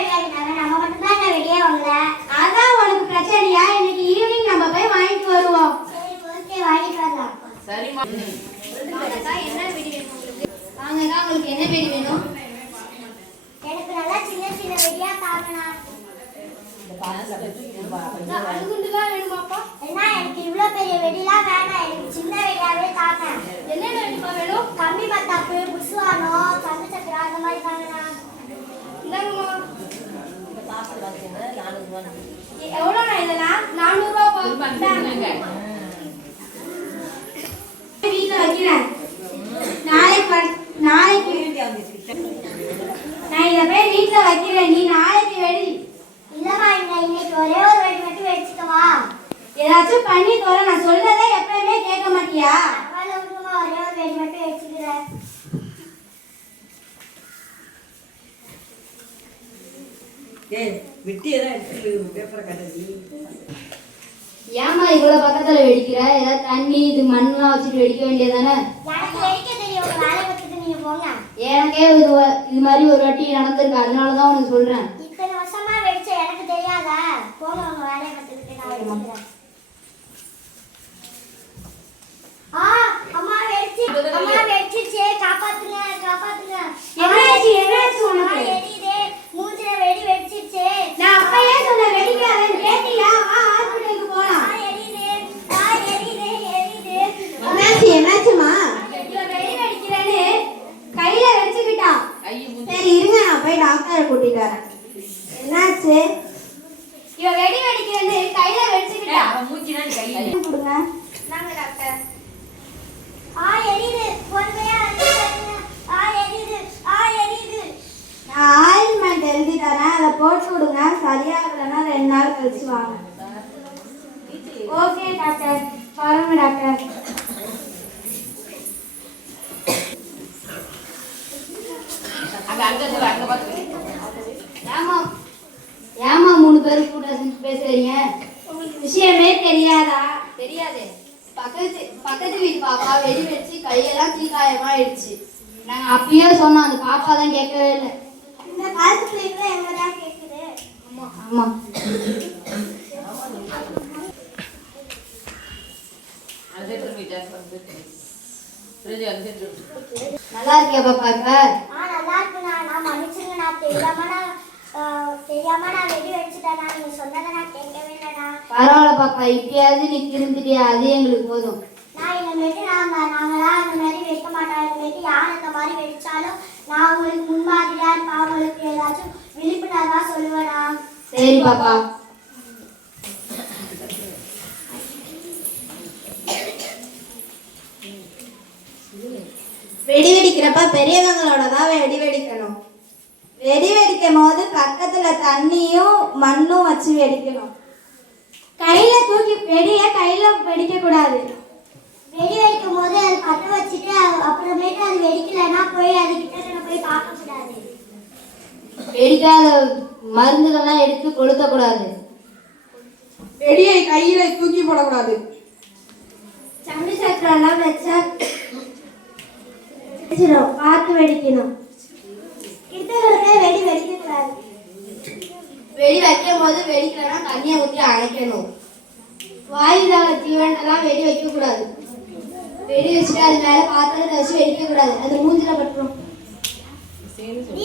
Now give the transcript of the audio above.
Ready ஆகிட்டாங்க, நம்ம மட்டும் தான் ரெடியே வாங்கல. அதான் உனக்கு பிரச்சனையா? இன்னைக்கு ஈவினிங் நம்ம போய் வாங்கிட்டு வருவோம். சரி ஓகே, வாங்கிட்டு வரலாம். சரிம்மா. வாங்கக்கா, என்ன வெடி வேணும் உங்களுக்கு? வாங்கக்கா, உங்களுக்கு என்ன வெடி வேணும்? எனக்கு நல்லா சின்ன சின்ன வெடியா தாங்கண்ணா. அழுகுண்டுலாம் வேணுமாப்பா? ஏன்னா எனக்கு இவ்வளோ பெரிய வெடிலாம் வேணாம், எனக்கு சின்ன வெடியாவே தாங்க. என்னென்ன வெடிப்பா வேணும்? கம்பி பத்தாப்பு, புஷ்வானம், சங்கு சக்கரம் அந்த மாதிரி தாங்கண்ணா. இந்தாங்கம்மா. எவ்வளோண்ணா இதெல்லாம்? 400 ரூபாப்பா. வீட்டுல வைக்கிறேன். நாளைக்கு நான் இதை போய் வீட்டுல வைக்கிறேன். நீ நாளைக்கு வெடி. இல்லம்மா, இன்னைக்கு ஒரே ஒரு வெடி மட்டும் வெடிச்சுக்கவா? ஏதாச்சும் பண்ணி தோற. நான் சொல்றதை எப்பயுமே கேட்க மாட்டியா? பரவாயில்ல விடுமா, ஒரே ஒரு வெடி மட்டும் வெடிச்சுக்கிறேன். ஏமா இவ்வளவு பக்கத்துல வெடிக்கிற? ஏதாவது தண்ணி இது மண்ணெல்லாம் வச்சுட்டு வெடிக்க வேண்டியதானே? எனக்கு வெடிக்க தெரியும், உங்க வேலையை பார்த்துட்டு நீங்க போங்க. எனக்கே இது மாதிரி ஒரு வாட்டி நடந்திருக்கு, அதனாலதான் உனக்கு சொல்றேன். இத்தனை வருஷமா வெடிச்ச எனக்கு தெரியாதா? போங்க, உங்க வேலையை பார்த்துட்டு நான் வெடிச்சுக்கிறேன். அம்மா வெடிச்சிருச்சே, காப்பாத்துங்க காப்பாத்துங்க. என்னாச்சு உனக்கு? எரியுதே, மூஞ்சில வெடி வெடிச்சிருச்சே. நான் அப்பயே சொன்ன வெடிக்காதன்னு கேட்டியா? வா ஹாஸ்பிடலுக்கு போலாம். என்னாச்சுமா? வெடி வெடிக்கிறேன்னு கையில வெடிச்சுக்கிட்டான். சரி இருங்க, நான் போய் டாக்டரை கூட்டிட்டு வரேன். என்னாச்சு? இவ வெடி வெடிக்கிறேன்னு கையில வெடிச்சுக்கிட்டா. கொடுங்க. நாங்க டாக்டர். எரியுது, பொறுமையா எரியுது. எரியுது. நான் ஆயில்மெண்ட் எழுதி தரேன், அதை போட்டு விடுங்க. சரியாகலைன்னா 2 நாள் கழிச்சு வாங்க. ஓகே டாக்டர், பாருங்க டாக்டர். ஏமா 3 பேரும் கூட பேசுறீங்க? உங்களுக்கு விஷயமே தெரியாதா? தெரியாது. பக்கத்து வீட்டு பாப்பா வெடி வெடிச்சு கையெல்லாம் தீக்காயமா ஆயிடுச்சு. நாங்க அப்பயே சொன்னோம், அந்த பாப்பா தான் கேட்கவே இல்லை. இந்த காலத்து பிள்ளைங்க எங்கதான் கேக்குது? ஆமா. நல்லா இருக்கியா பாப்பா? இப்ப நல்லா இருக்குண்ணா. நான் மன்னிச்சுங்கண்ணா, தெரியாம நான் வெடி வெடிச்சுட்டேண்ணா. நீங்க சொன்னதை நான் கேட்கவே இல்லைண்ணா. பரவாயில்ல பாப்பா, இப்பயாவது நீ திருந்துட்டியா, அது எங்களுக்கு போதும். நான் இனிமேட்டு நாங்களாம் அந்த மாதிரி வெடிக்க மாட்டோம். இனிமேட்டு யார் இந்த மாதிரி வெடிச்சாலும் நான் உங்களுக்கு முன்மாதிரியா இருப்பேன். உங்களுக்கு ஏதாச்சும் விழிப்புணர்வா சொல்லுவேண்ணா. சரி பாப்பா. வெடி வெடிக்கிறப்ப பெரியவங்களோட தான் வெடி வெடிக்கணும். வெடி வெடிக்கும் போது பக்கத்துல தண்ணியும் மண்ணும் வச்சு வெடிக்கணும். கையில தூக்கி வெடிய கையில வெடிக்க கூடாது. வெடி வெடிக்கும் போது அது பற்ற வச்சுட்டு அப்புறமேட்டு அது வெடிக்கலைன்னா போய் அது கிட்ட போய் பார்க்க கூடாது. வெடிக்காத மருந்துகள்லாம் எடுத்து கொளுத்த கூடாது. வெடியை கையில தூக்கி போடக்கூடாது. சங்கு சக்கரம் வச்சா பார்த்து வெடிக்கணும். கிட்டத்தட்ட வெடி வெடிக்க கூடாது. வெடி வைக்கும் போது வெடிக்கலன்னா தண்ணியை ஊற்றி அணைக்கணும். வாயுதால தீவனெல்லாம் வெடி வைக்க கூடாது. வெடி வச்சுட்டு அது மேல பாத்திரத்தை வச்சு வெடிக்க கூடாது, அது மூஞ்சில பட்டுரும். நீ